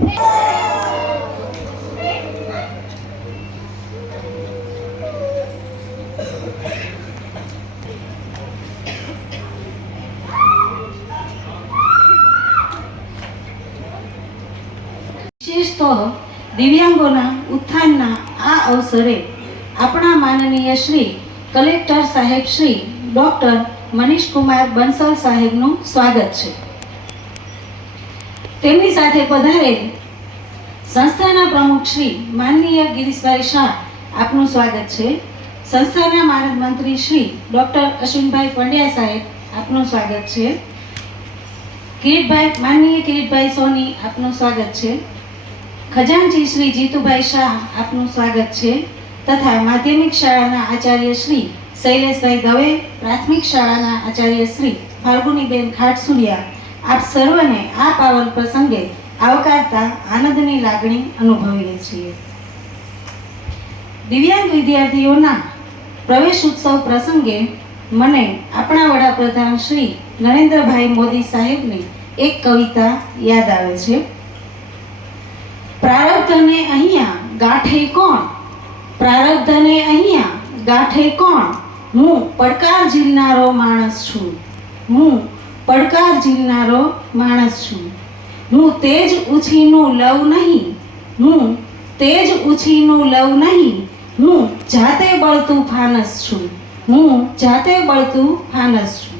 વિશેષ તો દિવ્યાંગોના ઉત્થાનના આ અવસરે આપણા માનનીય શ્રી કલેક્ટર સાહેબ શ્રી ડોક્ટર મનીષકુમાર બંસલ સાહેબનું સ્વાગત છે. તેમની સાથે પધારેલ સંસ્થાના પ્રમુખ શ્રી માનનીય ગિરીશભાઈ શાહ આપનું સ્વાગત છે. સંસ્થાના માનદ મંત્રી શ્રી ડોક્ટર અશ્વિનભાઈ પંડ્યા સાહેબ આપનું સ્વાગત છે. કિરીટભાઈ, માનનીય કિરીટભાઈ સોની આપનું સ્વાગત છે. ખજાનજી શ્રી જીતુભાઈ શાહ આપનું સ્વાગત છે. તથા માધ્યમિક શાળાના આચાર્ય શ્રી શૈલેષભાઈ દવે પ્રાથમિક શાળાના આચાર્ય શ્રી ફાલ્ગુનીબેન ખાટસુરિયા આપ સર્વને આ પાવન પ્રસંગે આવકારતા આનંદની લાગણી અનુભવીએ છીએ. દિવ્યાંગ વિદ્યાર્થીઓના પ્રવેશ ઉત્સવ પ્રસંગે મને આપણા વડાપ્રધાન શ્રી નરેન્દ્રભાઈ મોદી સાહેબની એક કવિતા યાદ આવે છે. પ્રારબ્ધને અહીંયા ગાંઠે કોણ? પ્રારબ્ધને અહીંયા ગાંઠે કોણ? હું પડકાર ઝીલનારો માણસ છું. હું પડકાર ઝીલનારો માણસ છું. હું તેજ ઉછીનું લવ નહીં. હું તેજ ઉછીનું લવ નહીં. હું જાતે બળતું ફાનસ છું. હું જાતે બળતું ફાનસ છું.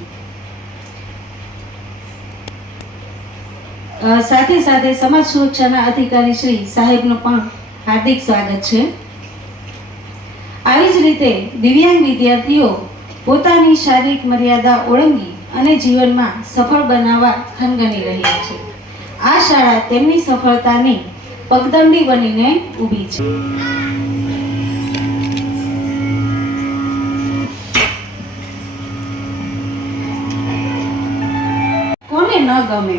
સાથે સાથે સમાજ સુરક્ષાના અધિકારી શ્રી સાહેબનું પણ હાર્દિક સ્વાગત છે. આવી જ રીતે દિવ્યાંગ વિદ્યાર્થીઓ પોતાની શારીરિક મર્યાદા ઓળંગી અને જીવનમાં સફળ બનાવવા ખનગની રહ્યા છે. આ શાળા તેમની સફળતાની પગદંડી બનીને ઊભી છે. કોને ન ગમે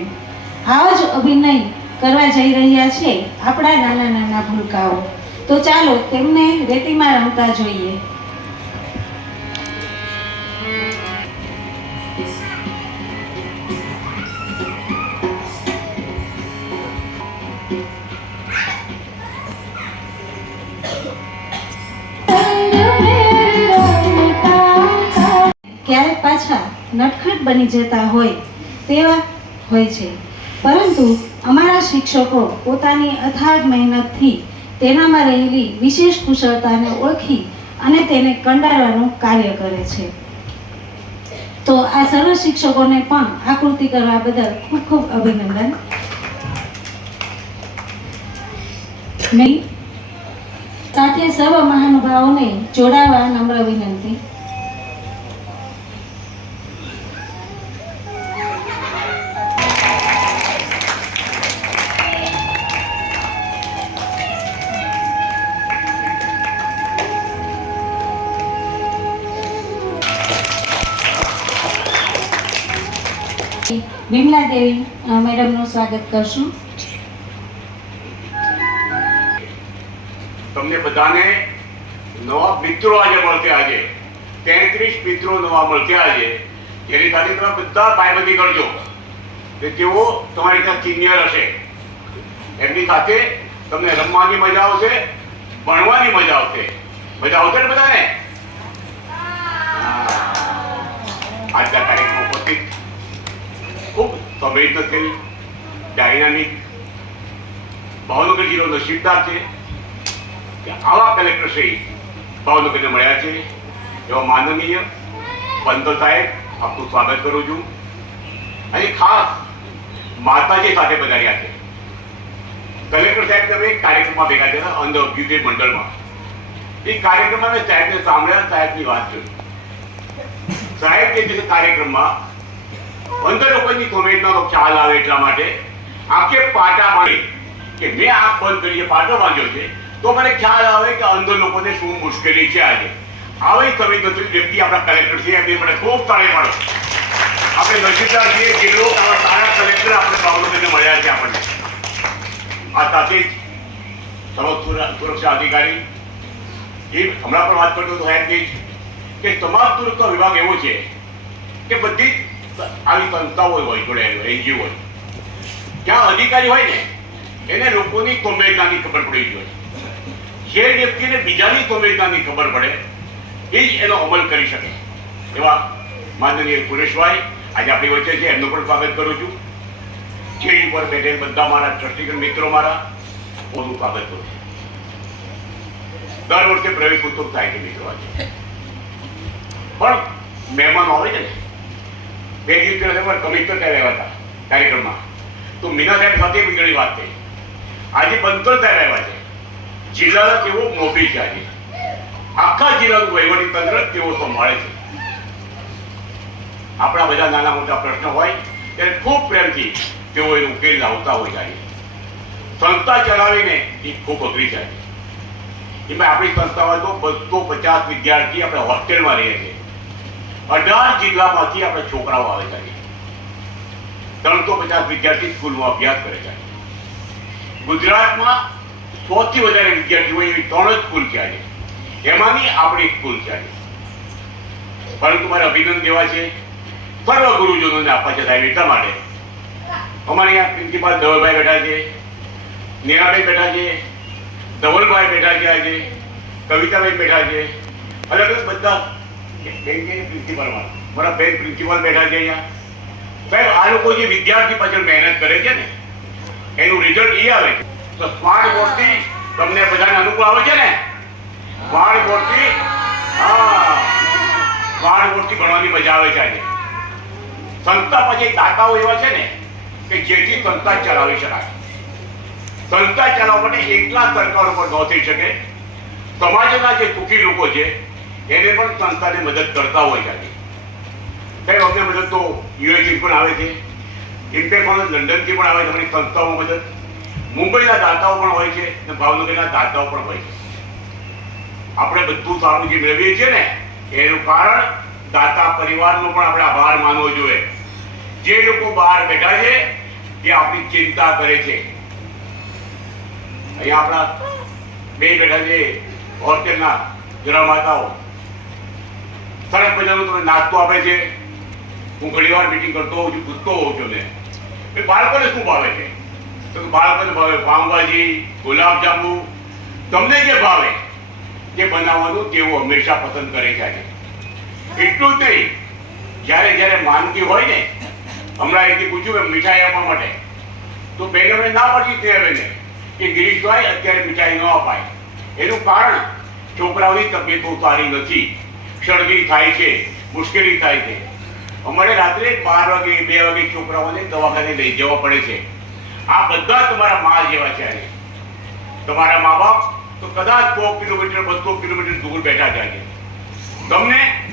આવા જ અભિનય કરવા જઈ રહ્યા છે આપણા નાના નાના ભૂલકાઓ. તો ચાલો તેમને રેતીમાં રમતા જોઈએ. ક્યારેક પાછા નટખટ બની જતા હોય તેવા હોય છે. પરંતુ અમારા શિક્ષકો પોતાની અથાગ મહેનતથી તેનામાં રહેલી વિશેષ કુશળતાને ઓળખી અને તેને કંડારવાનું કાર્ય કરે છે. તો આ સર્વ શિક્ષકોને પણ આકૃતિ કરવા બદલ ખૂબ ખૂબ અભિનંદન. નહીં સાથે સર્વ મહાનુભાવોને જોડાવા નમ્ર વિનંતી. દેવી મેડમનું સ્વાગત કરશું. તમને બધાને નવા મિત્રો આજે મળશે આજે. તેત્રીસ મિત્રો નવા મળશે આજે. જેની સાથે તમે બધા પાયબંધી કરજો. કે તેઓ તમારી ત્યાં સિનિયર હશે. એમની સાથે તમને રમવાની મજા આવશે ભણવાની મજા આવશે. મજા આવશે ને બધાને? આજના કાર્યક્રમ ખૂબ સંવેદનશીલ ડાયનામિક ભાવનગર જિલ્લો નસીબદાર છે કે આવા કલેક્ટર શ્રી ભાવનગરને મળ્યા છે એવા માનનીય પંત સાહેબ આપનું સ્વાગત કરું છું અને ખાસ માતાજી સાથે પધાર્યા છે કલેક્ટર સાહેબ તમે એક કાર્યક્રમમાં ભેગા થયા અંધ અભ્યુદય મંડળમાં એ કાર્યક્રમમાં મેં સાહેબને સાંભળ્યા સાહેબની વાત જોઈ સાહેબ જે દિવસે કાર્યક્રમમાં અંધ લોકોની કોમેન્ટમાં ખ્યાલ આવે એટલા માટે. આંખે પાટા બાંધી કે મેં આંખ બંધ કરીને પાટો બાંધ્યો છે. તો મને ખ્યાલ આવે કે અંદર લોકોને શું મુશ્કેલી છે આજે. આવી સંવેદનશીલ વ્યક્તિ આપણા કલેક્ટર છે, એમની મને ખૂબ તાળી મળો આપણે નસીબદાર છીએ જે લોકો આવા સારા કલેક્ટર આપણે ભાવનગરને મળ્યા છે આપણને. આ સાથે જ સર્વ સુરક્ષા અધિકારી. એ હમણાં પણ વાત કરતો હતો સાહેબ કે તમામ સુરક્ષા વિભાગ એવો છે કે બધી આવી સંસ્થાઓ હોય જોડાયેલી એનજીઓ હોય. જ્યાં અધિકારી હોય ને, એને લોકોની સંવેદનાની ખબર પડવી જોઈએ જે વ્યક્તિને બીજાની સંવેદનાની ખબર પડે, એ જ એનો અમલ કરી શકે. એવા માનનીય સુરેશભાઈ, આજે આપણી વચ્ચે છે, એમનું પણ સ્વાગત કરું છું. જે પર બેઠેલ બધા મારા ટ્રસ્ટીગણ મિત્રો મારા બહુ સ્વાગત કરું છું. દર વર્ષે પ્રવેશ ઉત્સવ થાય છે મિત્રો પણ મહેમાનો આવે છે ને બે દિવસ પહેલા તમારે કમિશનર ત્યાં આવ્યા હતા કાર્યક્રમમાં. તો મીના સાહેબ સાથે વીજળી વાત થઈ. આજે બંતર ત્યાં આવ્યા છે. જિલ્લાના તેઓ મોભી છે આજે. આખા જિલ્લાનું વહીવટી તંત્ર તેઓ સંભાળે છે. આપણા બધા નાના મોટા પ્રશ્ન હોય, ત્યારે ખૂબ પ્રેમથી તેઓ એનો ઉકેલ લાવતા હોય છે સંસ્થા ચલાવીને એ ખૂબ અઘરી છે એમાં આપણી સંસ્થામાં તો બસો પચાસ વિદ્યાર્થી આપણે હોસ્ટેલમાં રહીએ છીએ અઢાર જિલ્લામાંથી આપણે છોકરાઓ આવે છે. ત્રણસો પચાસ વિદ્યાર્થી સ્કૂલમાં અભ્યાસ કરે છે. ગુજરાતમાં સૌથી વધારે વિદ્યાર્થીઓ એવી ત્રણ જ સ્કૂલ છે આજે. એમાંની આપણી સ્કૂલ છે આજે. પરંતુ મારે અભિનંદન દેવા છે. સર્વ ગુરુજનોને આપવા છે સાહેબ, એટલા માટે. અમારે અહીંયા પ્રિન્સિપાલ ધવલભાઈ બેઠા છે, નેહાભાઈ બેઠા છે, ધવલભાઈ બેઠા છે આજે કવિતાભાઈ બેઠા છે. અલગ અલગ બધા બેન પ્રિન્સિપાલમાં મારા બેન પ્રિન્સિપલ બેઠા છે અહીંયા. સાહેબ, આ લોકો જે વિદ્યાર્થી પાછળ મહેનત કરે છે ને, એનું રિઝલ્ટ એ આવે છે. તો સ્માર્ટ બોર્ડથી તમને બધાને અનુકૂળ આવે છે ને? સ્માર્ટ બોર્ડથી, હા, સ્માર્ટ બોર્ડથી ભણવાની મજા આવે છે આજે. સંસ્થા પછી દાતાઓ એવા છે ને, કે જેથી સંસ્થા ચલાવી શકાય. સંસ્થા ચલાવવા માટે એકલા સરકાર ઉપર ન થઈ શકે. સમાજના જે સુખી લોકો છે એને પણ સંસ્થાને મદદ કરતા હોય છે કઈ વખતે મદદ તો યુએસી પણ આવે છે. ઇમ્પેક્ટ પણ લંડનથી પણ આવે છે અમારી સંસ્થાઓ મદદ. મુંબઈના દાતાઓ પણ હોય છે અને ભાવનગરના દાતાઓ પણ હોય છે. આપણે બધું સારું જે મેળવીએ છીએ ને, એનું કારણ દાતા પરિવારનો પણ આપણે આભાર માનવો જોઈએ. જે લોકો બહાર બેઠા છે તે આપણી ચિંતા કરે છે. અહીંયા આપણા બે બેઠા છે, હોસ્ટેલના જરા માતાઓ. સરસ મજાનો તમને નાસ્તો આપે છે. હું ઘણી વાર મીટિંગ કરતો હોઉં છું, પૂછતો હોઉં છું ને એ બાળકોને શું ભાવે છે? તો કે બાળકોને ભાવે પાઉંભાજી ગુલાબજાંબુ તમને જે ભાવે, જે બનાવવાનું તેઓ હંમેશા પસંદ કરે છે એટલું જ નહીં. જ્યારે જ્યારે માંદગી હોય ને, હમણાં એથી પૂછ્યું કે મીઠાઈ આપવા માટે. તો બેને મને ના પડી તે બેને કે ગિરીશભાઈ, અત્યારે મીઠાઈ ન અપાય. એનું કારણ, છોકરાઓની તબિયતો સારી નથી. શરદી થાય છે, મુશ્કેલી થાય છે. અમારે રાત્રે બાર વાગે, બે વાગે છોકરાઓને દવાખાને લઈ જવા પડે છે. આ બધા તમારા મા જેવા છે તમારા મા બાપ તો કદાચ સો કિલોમીટર, બસો કિલોમીટર દૂર બેઠા આજે. તમને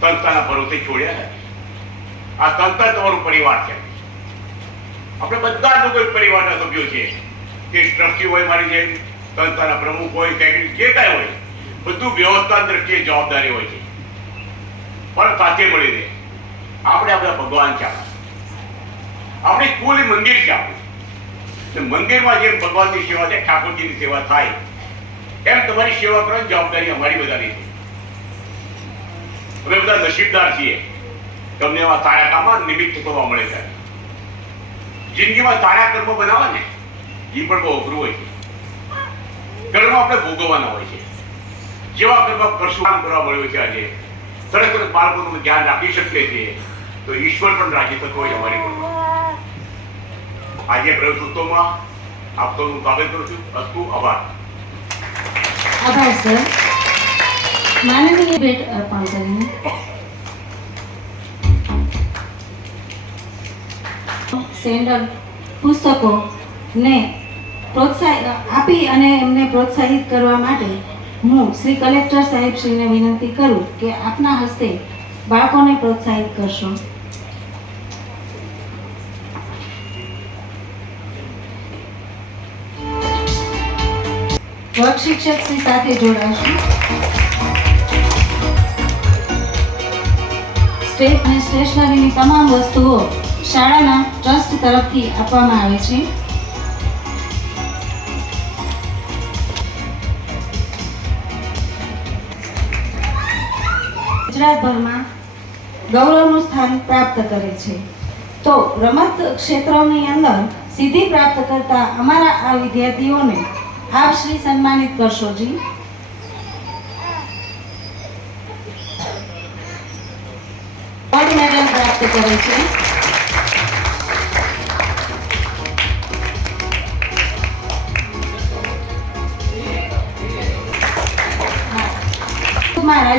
સંસ્થાના ભરોસે છોડ્યા નથી. આ સંસ્થા તમારું પરિવાર છે. આપણે બધા લોકો પરિવારના સભ્યો છીએ. કે ટ્રસ્ટી હોય મારી જેમ, સંસ્થાના પ્રમુખ હોય કે જે કાંઈ હોય. બધું વ્યવસ્થા દ્રષ્ટિએ જવાબદારી હોય છે. પણ સાથે મળીને આપણે આપણા ભગવાન છે આપણે. કુલ મંદિર છે આપણું. મંદિરમાં જેમ ભગવાનની સેવા થાય, ઠાકોરજીની સેવા થાય, એમ તમારી સેવા કરવાની જવાબદારી અમારી બધાની છે. અમે બધા નસીબદાર છીએ. તમને એવા સારા કામમાં નિમિત્ત થવા મળે છે. જિંદગીમાં સારા કર્મ બનાવવા ને, એ પણ બહુ અઘરું હોય છે. કર્મ આપણે ભોગવવાના હોય છે. જેવા કરવા પરશુરામ કરવા મળ્યો છે આજે સરસ બાળકોનું ધ્યાન રાખી શકીએ છીએ, તો ઈશ્વર પણ રાખી શકો હોય અમારી આજે પ્રવૃત્તોમાં આપતો આપ સૌનું સ્વાગત કરું છું. અસ્તુ આભાર. આભાર, સર. માનનીય ભેટ અર્પણ કરીને. સેન્ડલ પુસ્તકો ને પ્રોત્સાહિત આપી અને એમને પ્રોત્સાહિત કરવા માટે હું શ્રી કલેક્ટર સાહેબ વિનંતી કરું કે આપના હસ્તે બાળકોને પ્રોત્સાહિત કરશો. વર્ગ શિક્ષક શ્રી સાથે જોડાશું. સ્ટેટ અને સ્ટેશનરીની તમામ વસ્તુઓ શાળાના ટ્રસ્ટ તરફથી આપવામાં આવે છે. ગુજરાતભરમાં ગૌરવનું સ્થાન પ્રાપ્ત કરે છે. તો રમત ક્ષેત્રની અંદર સિદ્ધિ પ્રાપ્ત કરતા અમારા આ વિદ્યાર્થીઓને આપ શ્રી સન્માનિત કરશો જી. મેડલ પ્રાપ્ત કરે છે.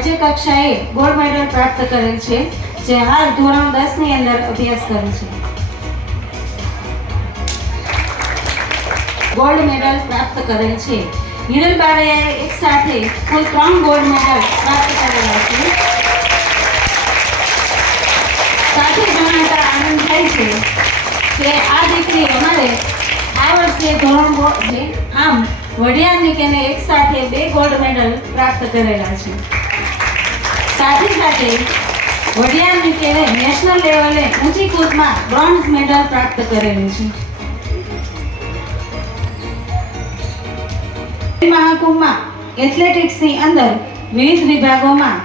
રાજ્ય કક્ષાએ ગોલ્ડ મેડલ પ્રાપ્ત કરેલ છે, જે હાલ ધોરણ દસની અંદર અભ્યાસ કરે છે. ગોલ્ડ મેડલ પ્રાપ્ત કરેલ છે. હિરલ બારૈયાએ એક સાથે કુલ ત્રણ ગોલ્ડ મેડલ પ્રાપ્ત કરેલા છે. સાથે જણાવતા આનંદ થાય છે કે આ દીકરી અમારે આ વર્ષે ધોરણ આમ નિકેને એક સાથે બે ગોલ્ડ મેડલ પ્રાપ્ત કરેલા છે. સાથે સાથે વડિયા નિકેને નેશનલ લેવલે ઊંચી કૂદમાં બ્રોન્ઝ મેડલ પ્રાપ્ત કરેલું છે. મહાકુંભમાં એથ્લેટિક્સની અંદર વિવિધ વિભાગોમાં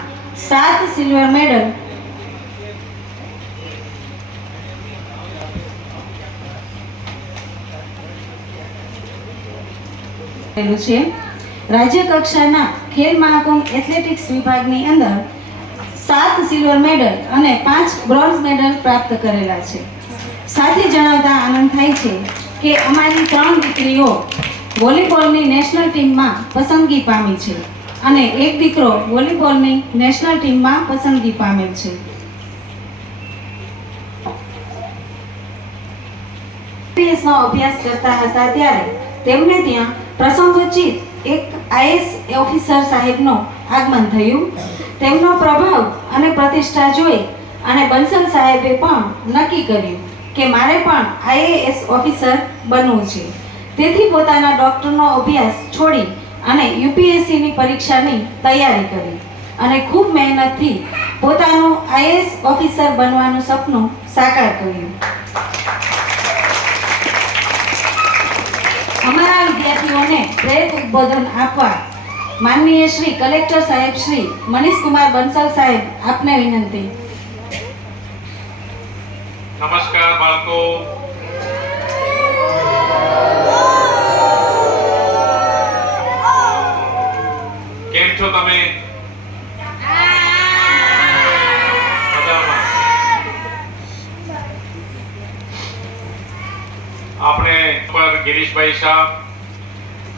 સાત સિલ્વર મેડલ છે. રાજ્ય કક્ષાના ખેલ મહાકુંભ એથ્લેટિક્સ વિભાગની અંદર સાત સિલ્વર મેડલ અને પાંચ બ્રોન્ઝ મેડલ પ્રાપ્ત કરેલા છે. સાથે જણાવતા આનંદ થાય છે કે અમારી ત્રણ દીકરીઓ વોલીબોલની નેશનલ ટીમમાં પસંદગી પામી છે અને એક દીકરો વોલીબોલની નેશનલ ટીમમાં પસંદગી પામેલ છે. આઈપીએસનો અભ્યાસ કરતા હતા ત્યારે તેમને ત્યાં પ્રસંગોચિત એક આઈએસ ઓફિસર સાહેબનો આગમન થયું. તેમનો પ્રભાવ અને પ્રતિષ્ઠા જોઈ અને બંસલ સાહેબે પણ નક્કી કર્યું કે મારે પણ આઈએએસ ઓફિસર બનવું છે. તેથી પોતાના ડૉક્ટરનો અભ્યાસ છોડી અને યુપીએસસીની પરીક્ષાની તૈયારી કરી અને ખૂબ મહેનતથી પોતાનું આઈએએસ ઓફિસર બનવાનું સપનું સાકાર કર્યું. અમારા વિદ્યાર્થીઓને પ્રેરક ઉદ્બોધન આપવા માનનીય શ્રી કલેક્ટર સાહેબ શ્રી મનીષ કુમાર બંસલ સાહેબ, આપને વિનંતી. નમસ્કાર બાળકો. કેમ છો તમે? આપણે ગિરીશભાઈ શાહ,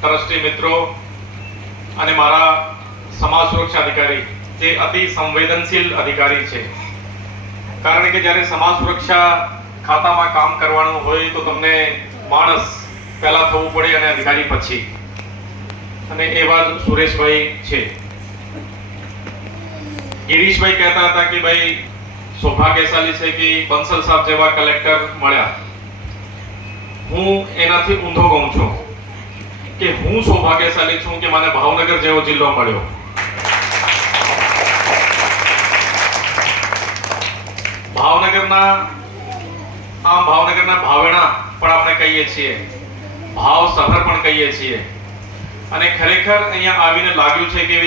ટ્રસ્ટી મિત્રો અને મારા સમાજ સુરક્ષા અધિકારી, જે અતિ સંવેદનશીલ અધિકારી છે. કારણ કે જ્યારે સમાજ સુરક્ષા ખાતામાં કામ કરવાનું હોય તો તમને માણસ પહેલા થવું પડે અને અધિકારી પછી. અને એવા જ સુરેશભાઈ છે. ગિરીશભાઈ કહેતા હતા કે ભાઈ, સૌભાગ્યશાળી છે કે બંસલ સાહેબ જેવા કલેક્ટર મળ્યા. હું એનાથી ઊંધો ગઉં છું. કે હું સૌભાગ્યશાળી છું કે મને ભાવનગર જેવો જિલ્લો મળ્યો. ભાવનગરના, આમ ભાવનગરના ભાવેણા પણ આપણે કહીએ છીએ. ભાવ સફર પણ કહીએ છીએ. અને ખરેખર અહીંયા આવીને લાગ્યું છે કે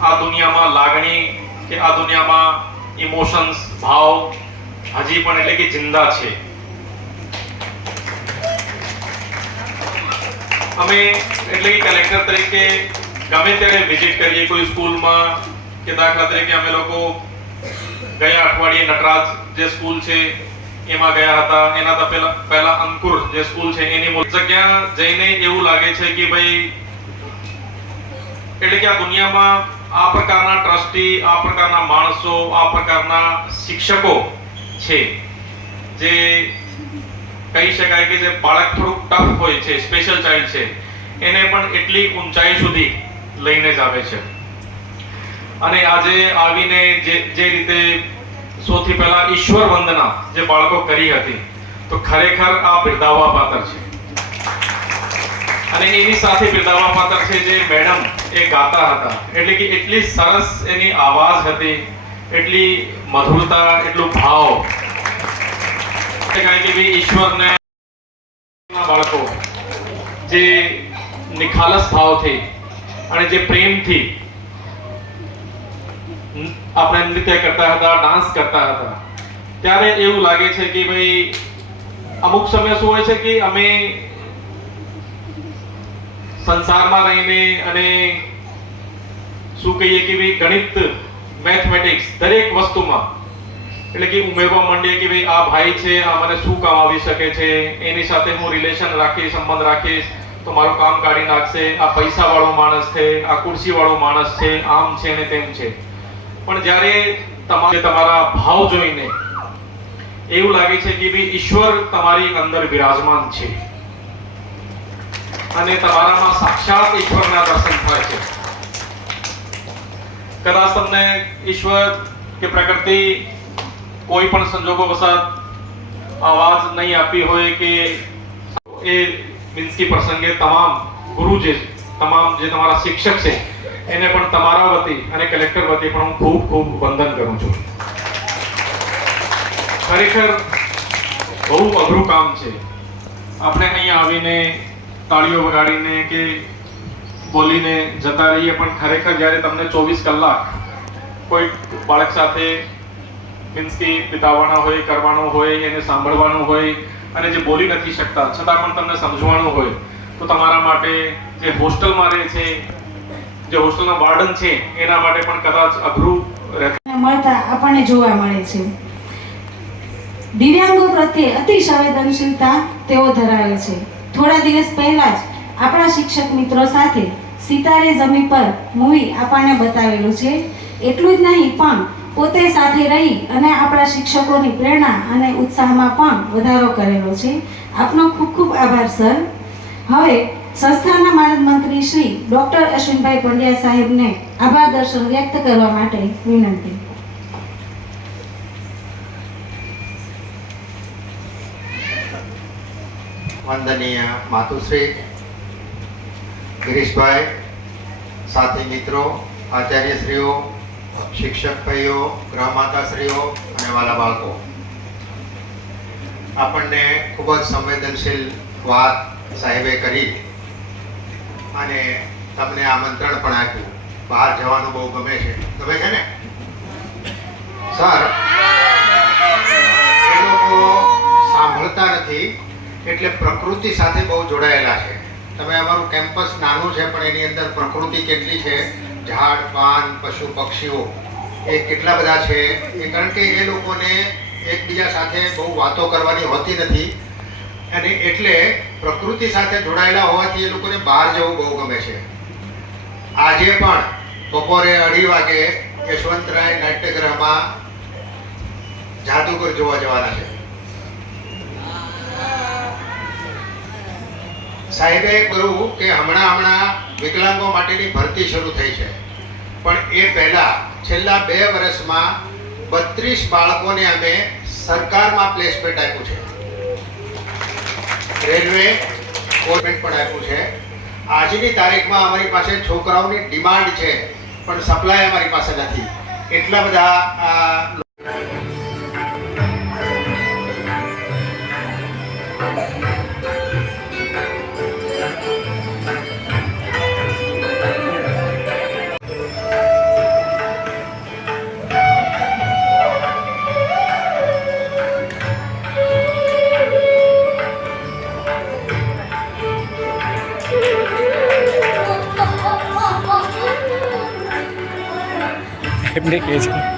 આ દુનિયામાં લાગણી કે આ દુનિયામાં ઇમોશન્સ ભાવ હજી પણ એટલે કે જિંદા છે. અમે એટલે કે કલેક્ટર તરીકે ગમે ત્યારે વિઝિટ કરીએ, કોઈ સ્કૂલમાં કે દાખલા તરીકે અમે લોકો ગયા અઠવાડિયે નટરાજ જે સ્કૂલ છે, એમાં ગયા હતા. એના પહેલા પહેલા અંકુર જે સ્કૂલ છે, એની જગ્યા જઈને એવું લાગે છે કે ભાઈ એટલે કે આ દુનિયામાં આ પ્રકારના ટ્રસ્ટી, આ પ્રકારના માણસો, આ પ્રકારના શિક્ષકો છે, જે કહી શકાય કે જે બાળક થોડુંક ટફ હોય છે સ્પેશિયલ ચાઇલ્ડ છે, એને પણ એટલી ઊંચાઈ સુધી લઈને જ આવે છે. અને આજે આવીને જે રીતે સૌથી પહેલા ઈશ્વર વંદના જે બાળકો કરી હતી, તો ખરેખર આ બિરદાવવા પાત્ર છે. અને એની સાથે બિરદાવવા પાત્ર છે જે મેડમ એ ગાતા હતા. એટલે કે એટલી સરસ એની આવાજ હતી, એટલી મધુરતા, એટલું ભાવ કારણ કે ભાઈ ઈશ્વરને બાળકો, જે નિખાલસ ભાવથી અને જે પ્રેમથી આપણે નૃત્ય કરતા હતા, ડાન્સ કરતા હતા, ત્યારે એવું લાગે છે કે ભાઈ અમુક સમય શું હોય છે કે અમે સંસારમાં રહીને અને શું કહીએ કે ભાઈ ગણિત મેથમેટિક્સ દરેક વસ્તુમાં એટલે કે ઉમેરવા માંડીએ કે ભાઈ આ ભાઈ છે, આ મને શું કામ આવી શકે છે, એની સાથે હું રિલેશન રાખીશ, સંબંધ રાખીશ, તો મારું કામ કાઢી નાખશે, આ પૈસા વાળો માણસ છે, આ ખુરશી વાળો માણસ છે, આમ છે ને તેમ છે. પણ જ્યારે તમારે તમારા ભાવ જોઈને એવું લાગે છે કે ભાઈ ઈશ્વર તમારી અંદર વિરાજમાન છે. અને તમારામાં સાક્ષાત ઈશ્વરના દર્શન થાય છે. કદાચ તમને ઈશ્વર કે પ્રકૃતિ કોઈ પણ સંજોગો વસાત આવાજ નહીં આપી હોય કે એ મીન્સ પ્રસંગે તમામ ગુરુ જે તમામ જે તમારા શિક્ષક છે, એને પણ તમારા વતી અને કલેક્ટર વતી પણ હું ખૂબ ખૂબ વંદન કરું છું. ખરેખર બહુ અઘરું કામ છે. આપણે અહીંયા આવીને તાળીઓ વગાડીને કે બોલીને જતા રહીએ પણ ખરેખર જ્યારે તમને ચોવીસ કલાક કોઈ બાળક સાથે મીન્સ કે બિતાવવાના હોય, કરવાનો હોય, એને સાંભળવાનું હોય, અને જે બોલી નથી શકતા, છતાં પણ તમને સમજવાનું હોય, તો તમારા માટે જે હોસ્ટેલમાં રહે છે, જે હોસ્ટેલના વાર્ડન છે, એના માટે પણ કદાચ અઘરું મળતા આપણને જોવા મળે છે. દિવ્યાંગો પ્રત્યે અતિ સંવેદનશીલતા તેઓ ધરાવે છે. થોડા દિવસ પહેલા જ આપણા શિક્ષક મિત્રો સાથે સિતારે જમી પર મૂવી આપણને બતાવેલું છે. એટલું જ નહીં, પણ પોતે સાથે રહી અને આપણા શિક્ષકોની પ્રેરણા અને ઉત્સાહમાં પણ વધારો કરેલો છે. આપનો ખૂબ ખૂબ આભાર, સર. હવે સંસ્થાના માનદ મંત્રી શ્રી ડોક્ટર અશ્વિનભાઈ પંડ્યા સાહેબને આભાર દર્શન વ્યક્ત કરવા માટે વિનંતી. વંદનીય માતુશ્રી ગિરીશભાઈ, સાથી મિત્રો, આચાર્યશ્રીઓ શિક્ષક ભાઈઓ ગૃહમાતાશ્રીઓ અને વાલા બાળકો. આપણને ખૂબ જ સંવેદનશીલ વાત સાહેબે કરી અને તમને આમંત્રણ પણ આપ્યું. બહાર જવાનું બહુ ગમે છે. ગમે છે ને? સર, એ લોકો સાંભળતા નથી એટલે પ્રકૃતિ સાથે બહુ જોડાયેલા છે. તમે અમારું કેમ્પસ નાનું છે, પણ એની અંદર પ્રકૃતિ કેટલી છે ઝાડ, પાન, પશુ, પક્ષીઓ એ કેટલા બધા છે? એ કારણ કે એ લોકોને એકબીજા સાથે બહુ વાતો કરવાની હોતી નથી. અને એટલે પ્રકૃતિ સાથે જોડાયેલા હોવાથી એ લોકોને બહાર જવું બહુ ગમે છે. આજે પણ બપોરે અઢી વાગે યશવંતરાય નાટ્યગૃહમાં જાદુગર જોવા જવાના છે. સાહેબે કહ્યું કે હમણાં હમણાં વિકલાંગો માટેની ભરતી શરૂ થઈ છે. પણ એ પહેલા છેલ્લા બે વર્ષમાં બત્રીસ બાળકોને અમે સરકારમાં પ્લેસમેન્ટ આપ્યું છે. રેલવે ગવર્મેન્ટ પણ આપ્યું છે. આજની તારીખમાં અમારી પાસે છોકરાઓની ડિમાન્ડ છે, પણ સપ્લાય અમારી પાસે નથી. એટલા બધા કહે છે.